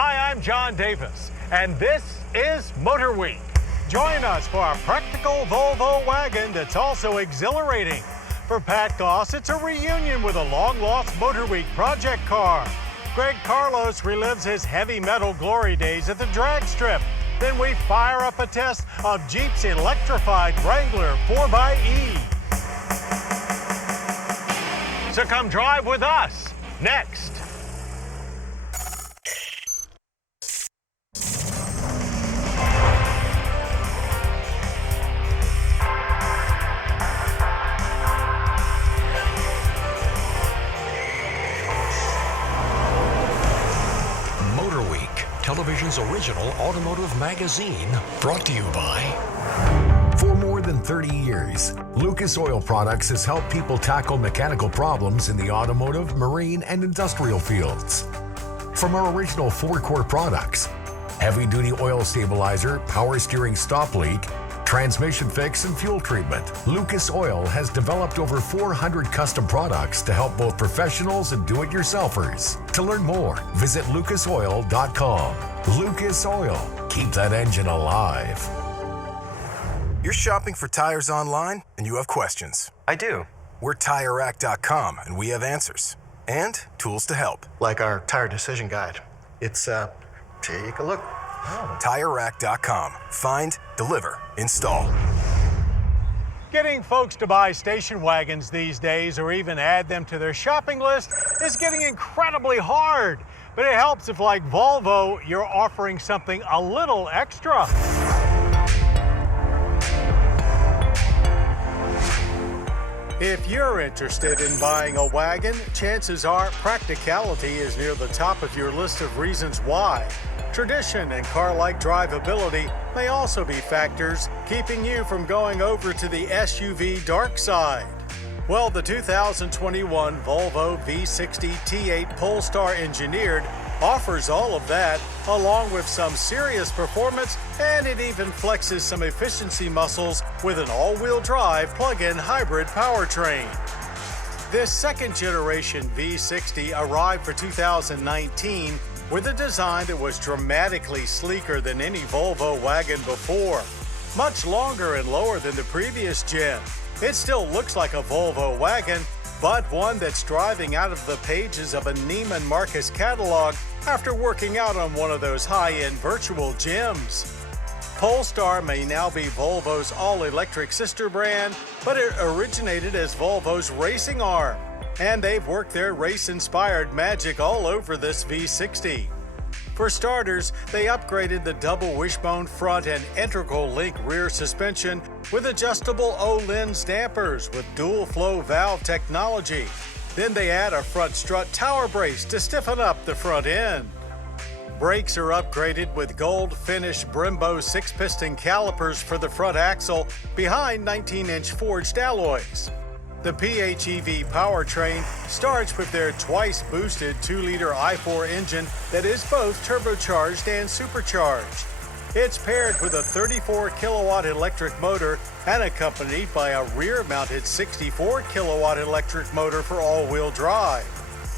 Hi, I'm John Davis, and this is MotorWeek. Join us for a practical Volvo wagon that's also exhilarating. For Pat Goss, it's a reunion with a long-lost MotorWeek project car. Greg Carlos relives his heavy metal glory days at the drag strip. Then we fire up a test of Jeep's electrified Wrangler 4xe. So come drive with us next. MotorWeek, television's original automotive magazine, brought to you by... For more than 30 years, Lucas Oil Products has helped people tackle mechanical problems in the automotive, marine, and industrial fields. From our original 4-core products, heavy-duty oil stabilizer, power steering stop leak, transmission fix, and fuel treatment, Lucas Oil has developed over 400 custom products to help both professionals and do-it-yourselfers. To learn more, visit lucasoil.com. Lucas Oil. Keep that engine alive. You're shopping for tires online and you have questions. I do. We're TireRack.com and we have answers and tools to help. Like our tire decision guide. It's, take a look. TireRack.com. Find, deliver, install. Getting folks to buy station wagons these days or even add them to their shopping list is getting incredibly hard. But it helps if, like Volvo, you're offering something a little extra. If you're interested in buying a wagon, chances are practicality is near the top of your list of reasons why. Tradition and car-like drivability may also be factors keeping you from going over to the SUV dark side. Well, the 2021 Volvo V60 T8 Polestar engineered offers all of that, along with some serious performance, and it even flexes some efficiency muscles with an all-wheel drive plug-in hybrid powertrain. This second-generation V60 arrived for 2019 with a design that was dramatically sleeker than any Volvo wagon before. Much longer and lower than the previous gen. It still looks like a Volvo wagon, but one that's driving out of the pages of a Neiman Marcus catalog after working out on one of those high-end virtual gyms. Polestar may now be Volvo's all-electric sister brand, but it originated as Volvo's racing arm, and they've worked their race-inspired magic all over this V60. For starters, they upgraded the double wishbone front and integral link rear suspension with adjustable O-lens dampers with dual flow valve technology. Then they add a front strut tower brace to stiffen up the front end. Brakes are upgraded with gold-finished Brembo 6-piston calipers for the front axle behind 19-inch forged alloys. The PHEV powertrain starts with their twice-boosted 2-liter i4 engine that is both turbocharged and supercharged. It's paired with a 34-kilowatt electric motor and accompanied by a rear-mounted 64-kilowatt electric motor for all-wheel drive.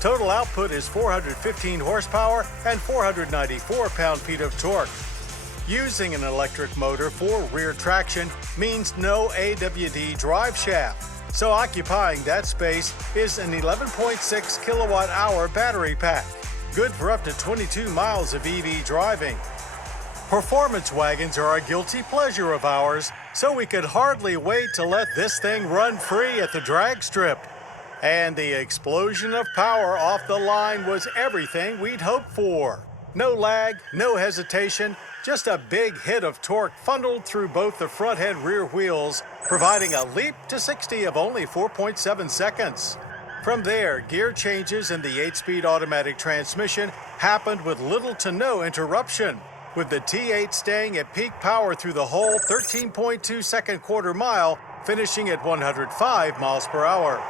Total output is 415 horsepower and 494 pound-feet of torque. Using an electric motor for rear traction means no AWD drive shaft. So occupying that space is an 11.6 kilowatt-hour battery pack, good for up to 22 miles of EV driving. Performance wagons are a guilty pleasure of ours, so we could hardly wait to let this thing run free at the drag strip. And the explosion of power off the line was everything we'd hoped for. No lag, no hesitation, just a big hit of torque funneled through both the front and rear wheels, providing a leap to 60 of only 4.7 seconds. From there, gear changes in the 8-speed automatic transmission happened with little to no interruption, with the T8 staying at peak power through the whole 13.2-second quarter mile, finishing at 105 miles per hour.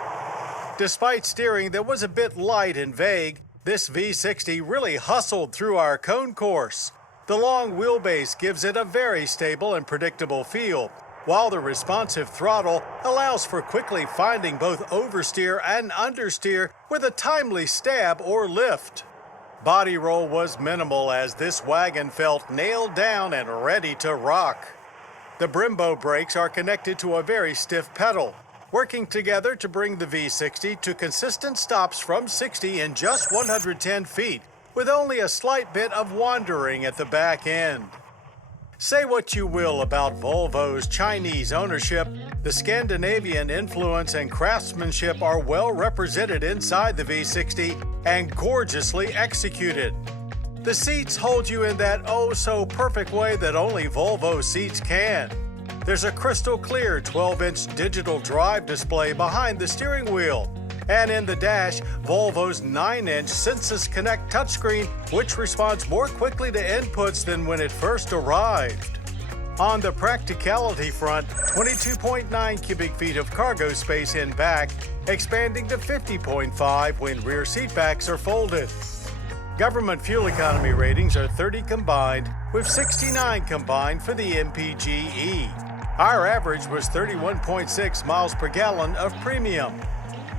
Despite steering that was a bit light and vague, this V60 really hustled through our cone course. The long wheelbase gives it a very stable and predictable feel, while the responsive throttle allows for quickly finding both oversteer and understeer with a timely stab or lift. Body roll was minimal as this wagon felt nailed down and ready to rock. The Brembo brakes are connected to a very stiff pedal, working together to bring the V60 to consistent stops from 60 in just 110 feet, with only a slight bit of wandering at the back end. Say what you will about Volvo's Chinese ownership, the Scandinavian influence and craftsmanship are well represented inside the V60 and gorgeously executed. The seats hold you in that oh-so-perfect way that only Volvo seats can. There's a crystal clear 12-inch digital drive display behind the steering wheel. And in the dash, Volvo's 9-inch Sensus Connect touchscreen, which responds more quickly to inputs than when it first arrived. On the practicality front, 22.9 cubic feet of cargo space in back, expanding to 50.5 when rear seat backs are folded. Government fuel economy ratings are 30 combined, with 69 combined for the MPGe. Our average was 31.6 miles per gallon of premium.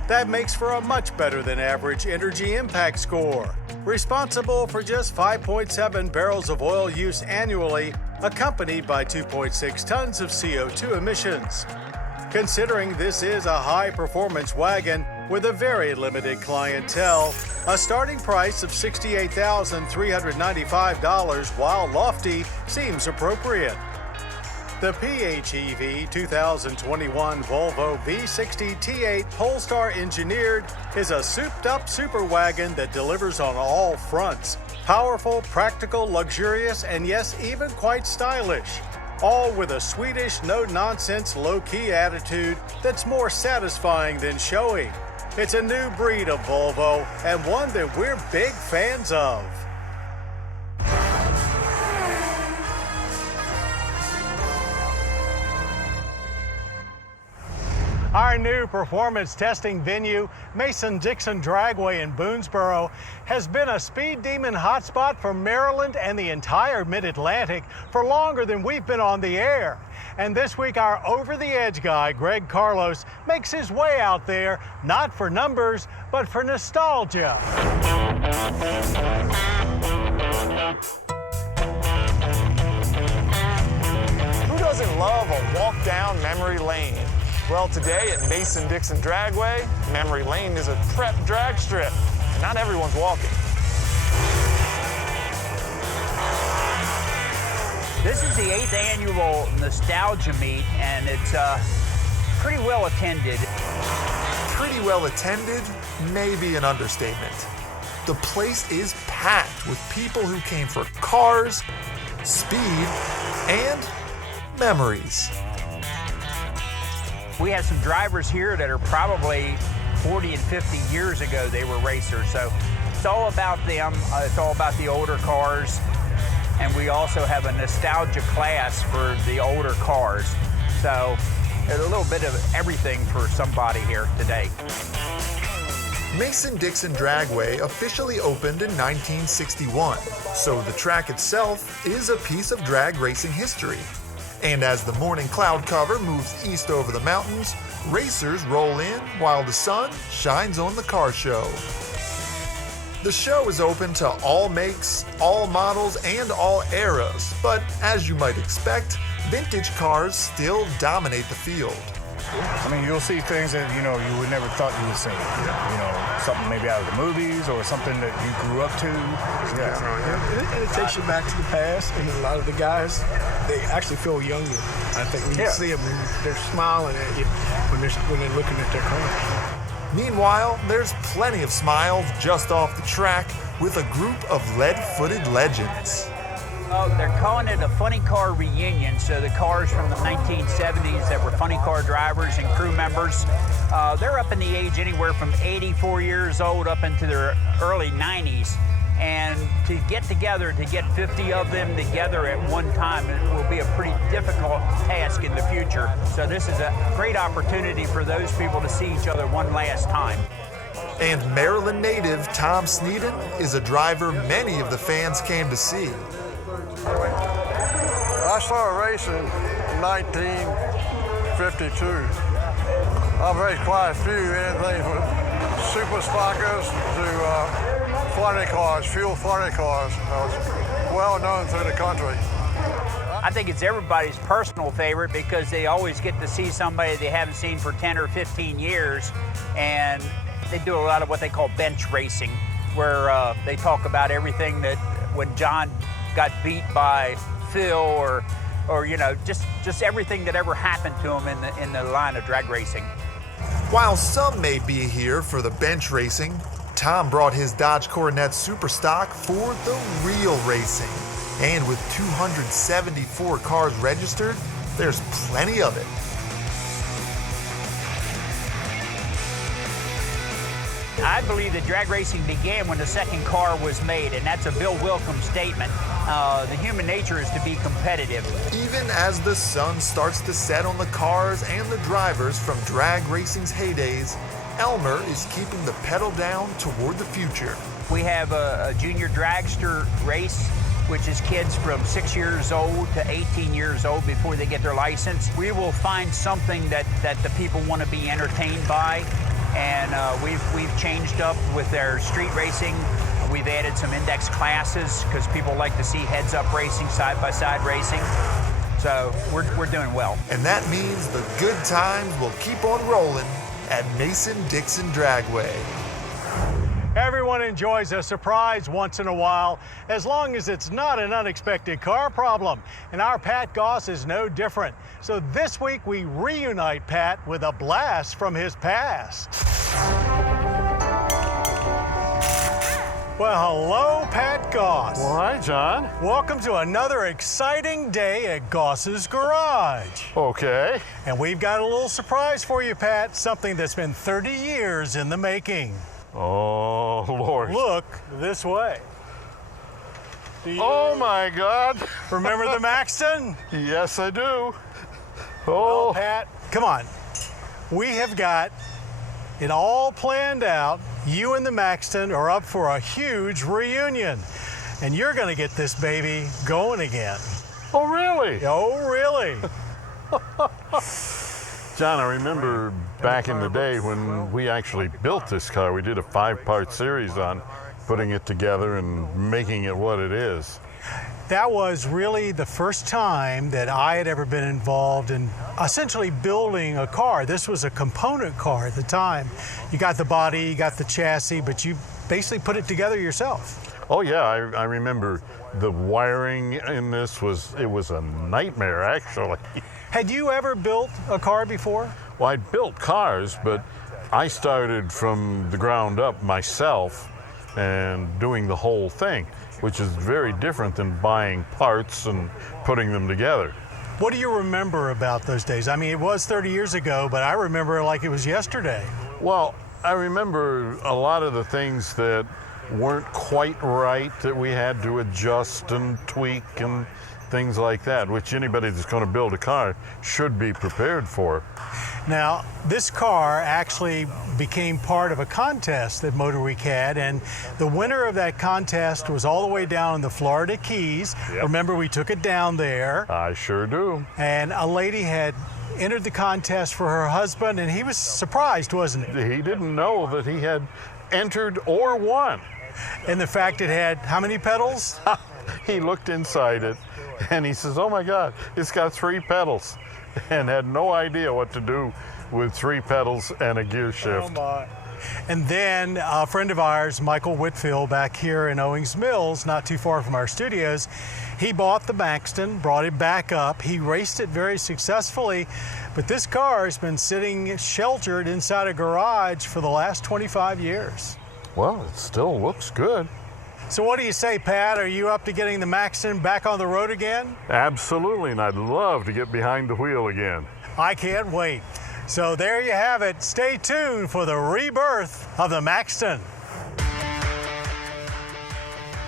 That makes for a much better than average energy impact score, responsible for just 5.7 barrels of oil use annually, accompanied by 2.6 tons of CO2 emissions. Considering this is a high-performance wagon with a very limited clientele, a starting price of $68,395, while lofty, seems appropriate. The PHEV 2021 Volvo V60 T8 Polestar Engineered is a souped-up super wagon that delivers on all fronts. Powerful, practical, luxurious, and yes, even quite stylish. All with a Swedish, no-nonsense, low-key attitude that's more satisfying than showy. It's a new breed of Volvo, and one that we're big fans of. Our new performance testing venue, Mason-Dixon Dragway in Boonesboro, has been a speed demon hotspot for Maryland and the entire Mid-Atlantic for longer than we've been on the air. And this week, our over-the-edge guy, Greg Carlos, makes his way out there, not for numbers, but for nostalgia. Who doesn't love a walk down memory lane? Well, today at Mason-Dixon Dragway, Memory Lane is a prep drag strip, and not everyone's walking. This is the 8th annual Nostalgia Meet, and it's pretty well attended. Pretty well attended may be an understatement. The place is packed with people who came for cars, speed, and memories. We have some drivers here that are probably 40 and 50 years ago they were racers, so it's all about them. It's all about the older cars, and we also have a nostalgia class for the older cars. So there's a little bit of everything for somebody here today. Mason-Dixon Dragway officially opened in 1961, so the track itself is a piece of drag racing history. And as the morning cloud cover moves east over the mountains, racers roll in while the sun shines on the car show. The show is open to all makes, all models, and all eras, but as you might expect, vintage cars still dominate the field. I mean, you'll see things that, you would never thought you would see. Something maybe out of the movies or something that you grew up to. And it takes you back to the past, and a lot of the guys, they actually feel younger. I think when you see them, they're smiling at you when they're looking at their car. Meanwhile, there's plenty of smiles just off the track with a group of lead-footed legends. Oh, they're calling it a funny car reunion. So the cars from the 1970s that were funny car drivers and crew members, they're up in the age anywhere from 84 years old up into their early 90s. And to get together, to get 50 of them together at one time, it will be a pretty difficult task in the future. So this is a great opportunity for those people to see each other one last time. And Maryland native Tom Sneeden is a driver many of the fans came to see. I started racing in 1952. I've raced quite a few, anything from super stockers to funny cars, fuel funny cars. It's well known through the country. I think it's everybody's personal favorite because they always get to see somebody they haven't seen for 10 or 15 years, and they do a lot of what they call bench racing, where they talk about everything that when John got beat by Phil or you know, just everything that ever happened to him in the line of drag racing. While some may be here for the bench racing, Tom brought his Dodge Coronet Superstock for the real racing. And with 274 cars registered, there's plenty of it. I believe that drag racing began when the second car was made, and that's a Bill Wilkins statement. The human nature is to be competitive. Even as the sun starts to set on the cars and the drivers from drag racing's heydays, Elmer is keeping the pedal down toward the future. We have a junior dragster race, which is kids from 6 years old to 18 years old before they get their license. We will find something that the people want to be entertained by, and we've changed up with their street racing. We've added some index classes because people like to see heads-up racing, side-by-side racing. So we're doing well. And that means the good times will keep on rolling at Mason-Dixon Dragway. Everyone enjoys a surprise once in a while, as long as it's not an unexpected car problem. And our Pat Goss is no different. So this week we reunite Pat with a blast from his past. Well, hello, Pat Goss. Well, hi, John. Welcome to another exciting day at Goss's Garage. Okay. And we've got a little surprise for you, Pat, something that's been 30 years in the making. Oh, Lord. Look this way. Do you Oh, my God. remember the Maxton? Yes, I do. Well, Oh, Pat, come on. We have got it all planned out. You and the Maxton are up for a huge reunion. And you're going to get this baby going again. oh, really? Oh, really? John, I remember back in the day when we actually built this car. We did a 5-part series on putting it together and making it what it is. That was really the first time that I had ever been involved in essentially building a car. This was a component car at the time. You got the body, you got the chassis, but you basically put it together yourself. Oh, yeah, I remember the wiring in this was a nightmare, actually. Had you ever built a car before? Well, I built cars, but I started from the ground up myself and doing the whole thing, which is very different than buying parts and putting them together. What do you remember about those days? I mean, it was 30 years ago, but I remember it like it was yesterday. Well, I remember a lot of the things that weren't quite right that we had to adjust and tweak and things like that, which anybody that's going to build a car should be prepared for. Now, this car actually became part of a contest that MotorWeek had, and the winner of that contest was all the way down in the Florida Keys. Yep. Remember, we took it down there. I sure do. And a lady had entered the contest for her husband, and he was surprised, wasn't he? He didn't know that he had entered or won. And the fact it had how many pedals? He looked inside it and he says, oh my God, it's got 3 pedals, and had no idea what to do with 3 pedals and a gear shift. Oh my. And then a friend of ours, Michael Whitfield, back here in Owings Mills, not too far from our studios, he bought the Maxton, brought it back up. He raced it very successfully, but this car has been sitting sheltered inside a garage for the last 25 years. Well, it still looks good. So what do you say, Pat? Are you up to getting the Maxton back on the road again? Absolutely, and I'd love to get behind the wheel again. I can't wait. So there you have it. Stay tuned for the rebirth of the Maxton.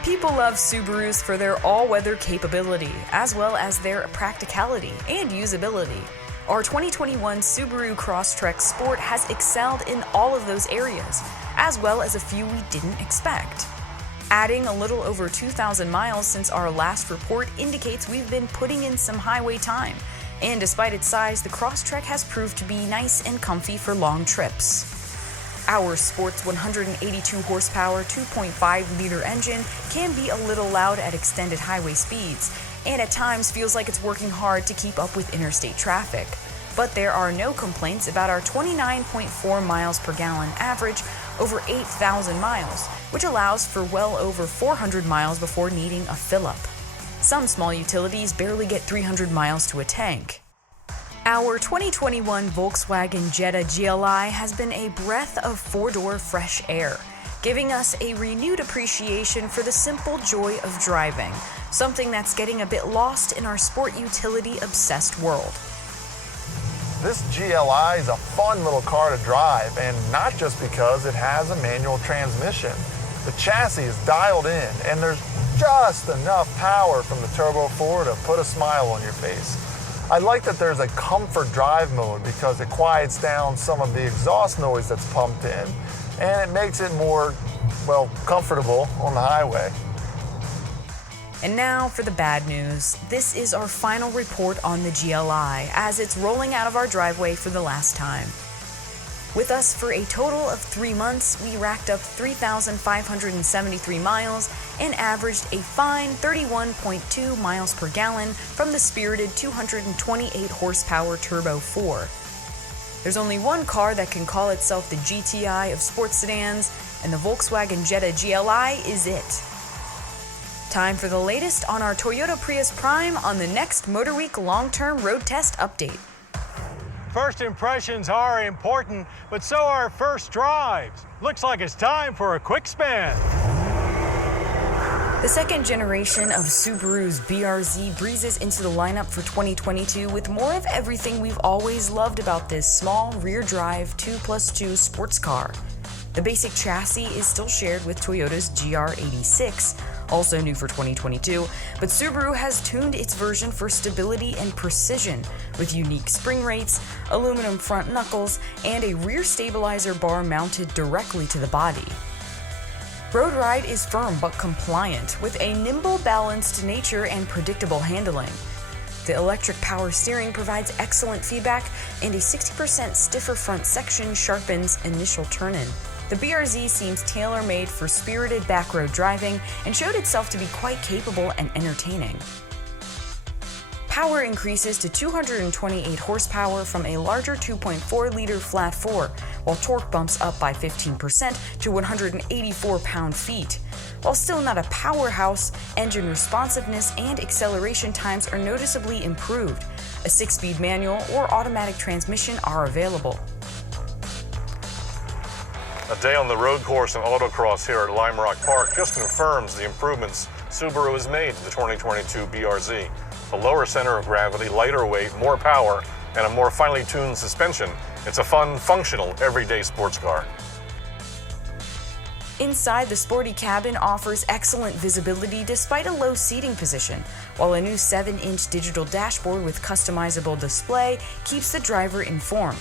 People love Subarus for their all-weather capability, as well as their practicality and usability. Our 2021 Subaru Crosstrek Sport has excelled in all of those areas, as well as a few we didn't expect. Adding a little over 2,000 miles since our last report indicates we've been putting in some highway time, and despite its size, the Crosstrek has proved to be nice and comfy for long trips. Our sport's 182 horsepower, 2.5-liter engine can be a little loud at extended highway speeds, and at times feels like it's working hard to keep up with interstate traffic. But there are no complaints about our 29.4 miles per gallon average over 8,000 miles, which allows for well over 400 miles before needing a fill-up. Some small utilities barely get 300 miles to a tank. Our 2021 Volkswagen Jetta GLI has been a breath of four-door fresh air, giving us a renewed appreciation for the simple joy of driving, something that's getting a bit lost in our sport utility-obsessed world. This GLI is a fun little car to drive, and not just because it has a manual transmission. The chassis is dialed in, and there's just enough power from the Turbo 4 to put a smile on your face. I like that there's a comfort drive mode because it quiets down some of the exhaust noise that's pumped in, and it makes it more, well, comfortable on the highway. And now for the bad news. This is our final report on the GLI as it's rolling out of our driveway for the last time. With us for a total of 3 months, we racked up 3,573 miles and averaged a fine 31.2 miles per gallon from the spirited 228 horsepower Turbo 4. There's only one car that can call itself the GTI of sports sedans, and the Volkswagen Jetta GLI is it. Time for the latest on our Toyota Prius Prime on the next MotorWeek long-term road test update. First impressions are important, but so are first drives. Looks like it's time for a quick spin. The second generation of Subaru's BRZ breezes into the lineup for 2022 with more of everything we've always loved about this small rear-drive 2+2 sports car. The basic chassis is still shared with Toyota's GR86, also new for 2022, but Subaru has tuned its version for stability and precision with unique spring rates, aluminum front knuckles, and a rear stabilizer bar mounted directly to the body. Road Ride is firm but compliant, with a nimble, balanced nature and predictable handling. The electric power steering provides excellent feedback, and a 60% stiffer front section sharpens initial turn-in. The BRZ seems tailor-made for spirited backroad driving and showed itself to be quite capable and entertaining. Power increases to 228 horsepower from a larger 2.4-liter flat 4, while torque bumps up by 15% to 184 pound-feet. While still not a powerhouse, engine responsiveness and acceleration times are noticeably improved. A 6-speed manual or automatic transmission are available. A day on the road course in autocross here at Lime Rock Park just confirms the improvements Subaru has made to the 2022 BRZ. A lower center of gravity, lighter weight, more power, and a more finely tuned suspension. It's a fun, functional, everyday sports car. Inside, the sporty cabin offers excellent visibility despite a low seating position, while a new 7-inch digital dashboard with customizable display keeps the driver informed.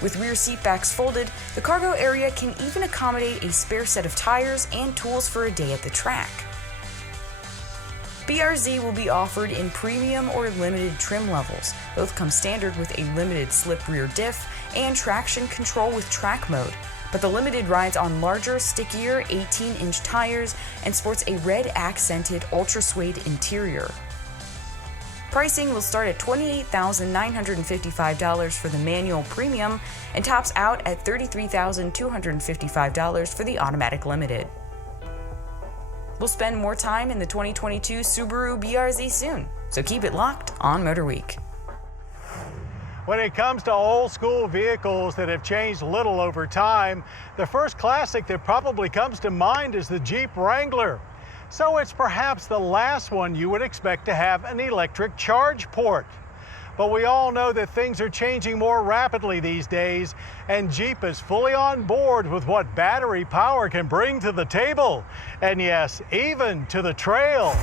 With rear seatbacks folded, the cargo area can even accommodate a spare set of tires and tools for a day at the track. BRZ will be offered in premium or limited trim levels. Both come standard with a limited slip rear diff and traction control with track mode, but the limited rides on larger, stickier 18-inch tires and sports a red accented ultra suede interior. Pricing will start at $28,955 for the manual premium and tops out at $33,255 for the automatic limited. We'll spend more time in the 2022 Subaru BRZ soon, so keep it locked on MotorWeek. When it comes to old school vehicles that have changed little over time, the first classic that probably comes to mind is the Jeep Wrangler. So it's perhaps the last one you would expect to have an electric charge port. But we all know that things are changing more rapidly these days, and Jeep is fully on board with what battery power can bring to the table. And yes, even to the trail.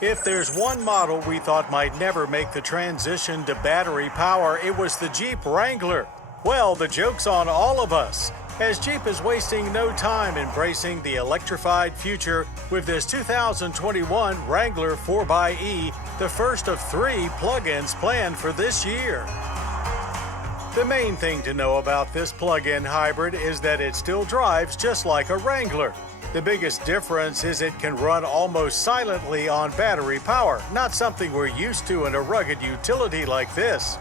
If there's one model we thought might never make the transition to battery power, it was the Jeep Wrangler. Well, the joke's on all of us, as Jeep is wasting no time embracing the electrified future with this 2021 Wrangler 4xe the first of 3 plug-ins planned for this year. The main thing to know about this plug-in hybrid is that it still drives just like a Wrangler. The biggest difference is it can run almost silently on battery power, not something we're used to in a rugged utility like this.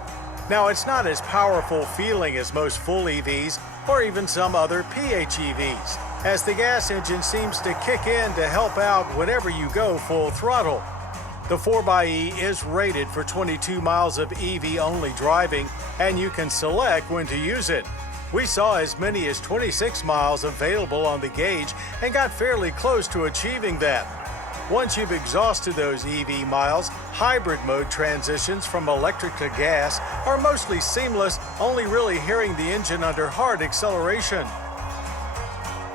Now, it's not as powerful feeling as most full EVs or even some other PHEVs, as the gas engine seems to kick in to help out whenever you go full throttle. The 4xe is rated for 22 miles of EV-only driving, and you can select when to use it. We saw as many as 26 miles available on the gauge and got fairly close to achieving that. Once you've exhausted those EV miles, hybrid mode transitions from electric to gas are mostly seamless, only really hearing the engine under hard acceleration.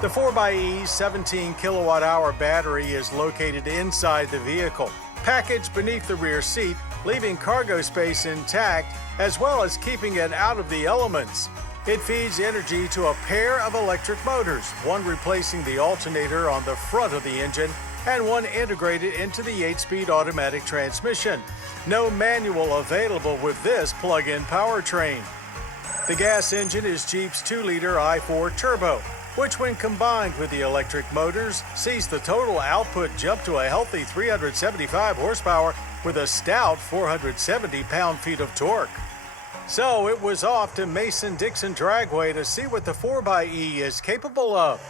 The 4xe's 17 kilowatt-hour battery is located inside the vehicle, packaged beneath the rear seat, leaving cargo space intact, as well as keeping it out of the elements. It feeds energy to a pair of electric motors, one replacing the alternator on the front of the engine and one integrated into the 8-speed automatic transmission. No manual available with this plug-in powertrain. The gas engine is Jeep's 2-liter i4 turbo, which when combined with the electric motors sees the total output jump to a healthy 375 horsepower with a stout 470 pound-feet of torque. So it was off to Mason-Dixon Dragway to see what the 4xe is capable of.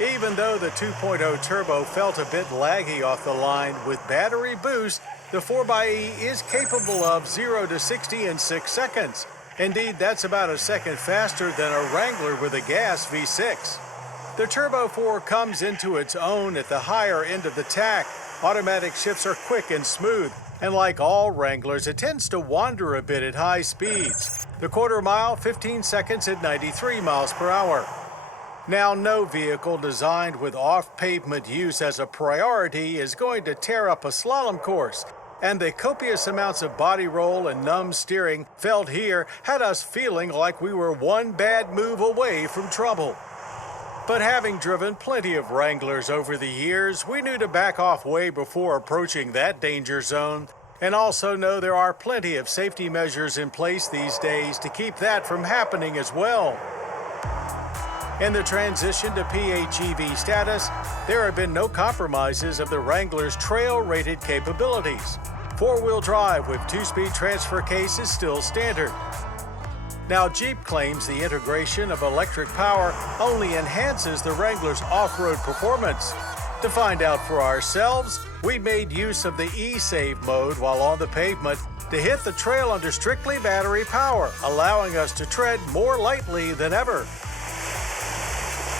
Even though the 2.0 turbo felt a bit laggy off the line with battery boost, the 4xe is capable of 0 to 60 in 6 seconds. Indeed, that's about a second faster than a Wrangler with a gas V6. The Turbo 4 comes into its own at the higher end of the tack. Automatic shifts are quick and smooth, and like all Wranglers, it tends to wander a bit at high speeds. The quarter mile, 15 seconds at 93 miles per hour. Now, no vehicle designed with off-pavement use as a priority is going to tear up a slalom course, and the copious amounts of body roll and numb steering felt here had us feeling like we were one bad move away from trouble. But having driven plenty of Wranglers over the years, we knew to back off way before approaching that danger zone, and also know there are plenty of safety measures in place these days to keep that from happening as well. In the transition to PHEV status, there have been no compromises of the Wrangler's trail-rated capabilities. 4-wheel drive with 2-speed transfer case is still standard. Now, Jeep claims the integration of electric power only enhances the Wrangler's off-road performance. To find out for ourselves, we made use of the e-save mode while on the pavement to hit the trail under strictly battery power, allowing us to tread more lightly than ever.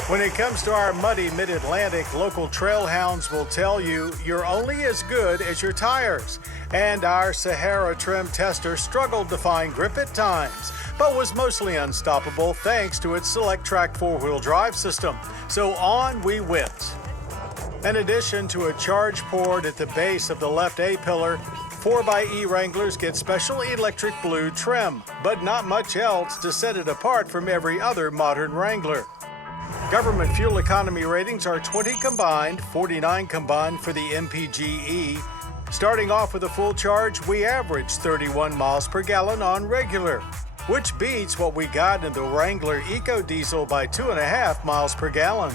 When it comes to our muddy mid-Atlantic, local trail hounds will tell you you're only as good as your tires. And our Sahara trim tester struggled to find grip at times, but was mostly unstoppable thanks to its Select Track 4-wheel drive system. So on we went. In addition to a charge port at the base of the left A-pillar, 4xe Wranglers get special electric blue trim, but not much else to set it apart from every other modern Wrangler. Government fuel economy ratings are 20 combined, 49 combined for the MPGe. Starting off with a full charge, we average 31 miles per gallon on regular, which beats what we got in the Wrangler EcoDiesel by 2.5 miles per gallon,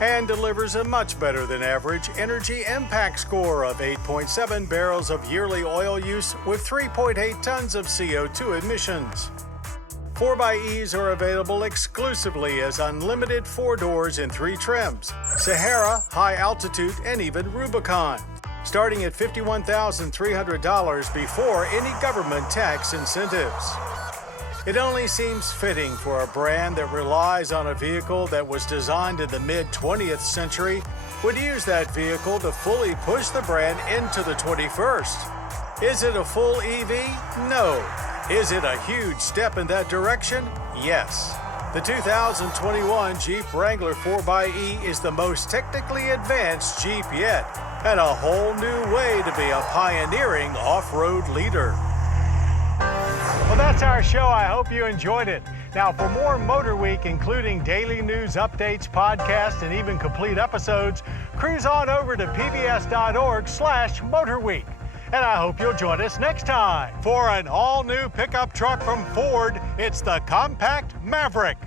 and delivers a much better than average energy impact score of 8.7 barrels of yearly oil use with 3.8 tons of CO2 emissions. 4xe's are available exclusively as unlimited 4 doors in 3 trims: Sahara, High Altitude, and even Rubicon, starting at $51,300 before any government tax incentives. It only seems fitting for a brand that relies on a vehicle that was designed in the mid-20th century would use that vehicle to fully push the brand into the 21st. Is it a full EV? No. Is it a huge step in that direction? Yes. The 2021 Jeep Wrangler 4xe is the most technically advanced Jeep yet, and a whole new way to be a pioneering off-road leader. Well, that's our show. I hope you enjoyed it. Now, for more MotorWeek, including daily news updates, podcasts, and even complete episodes, cruise on over to pbs.org/MotorWeek. And I hope you'll join us next time for an all-new pickup truck from Ford. It's the compact Maverick.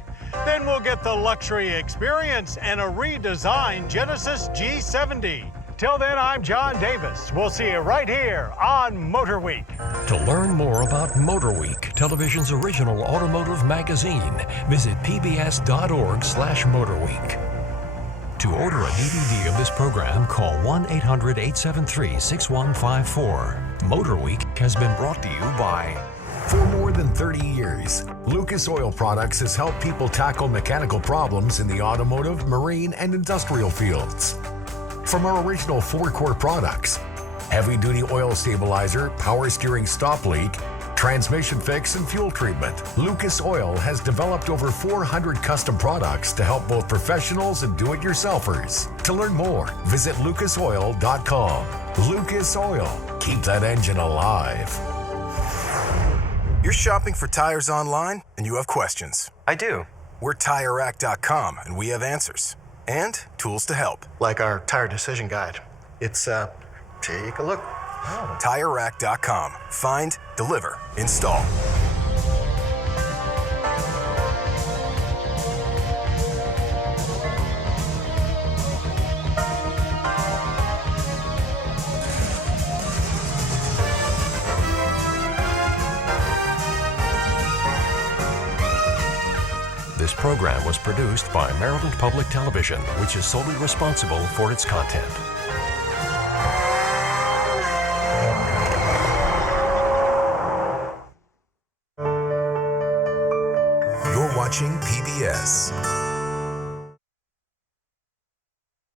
Then we'll get the luxury experience and a redesigned Genesis G70. Till then, I'm John Davis. We'll see you right here on MotorWeek. To learn more about MotorWeek, television's original automotive magazine, visit pbs.org/MotorWeek. To order a DVD of this program, call 1-800-873-6154. MotorWeek has been brought to you by... For more than 30 years, Lucas Oil Products has helped people tackle mechanical problems in the automotive, marine, and industrial fields. From our original 4 core products, heavy-duty oil stabilizer, power steering stop leak, transmission fix, and fuel treatment, Lucas Oil has developed over 400 custom products to help both professionals and do-it-yourselfers. To learn more, visit lucasoil.com. Lucas Oil. Keep that engine alive. You're shopping for tires online and you have questions. I do. We're TireRack.com and we have answers and tools to help. Like our tire decision guide. It's, take a look. Oh. TireRack.com. Find, deliver, install. This program was produced by Maryland Public Television, which is solely responsible for its content. You're watching PBS.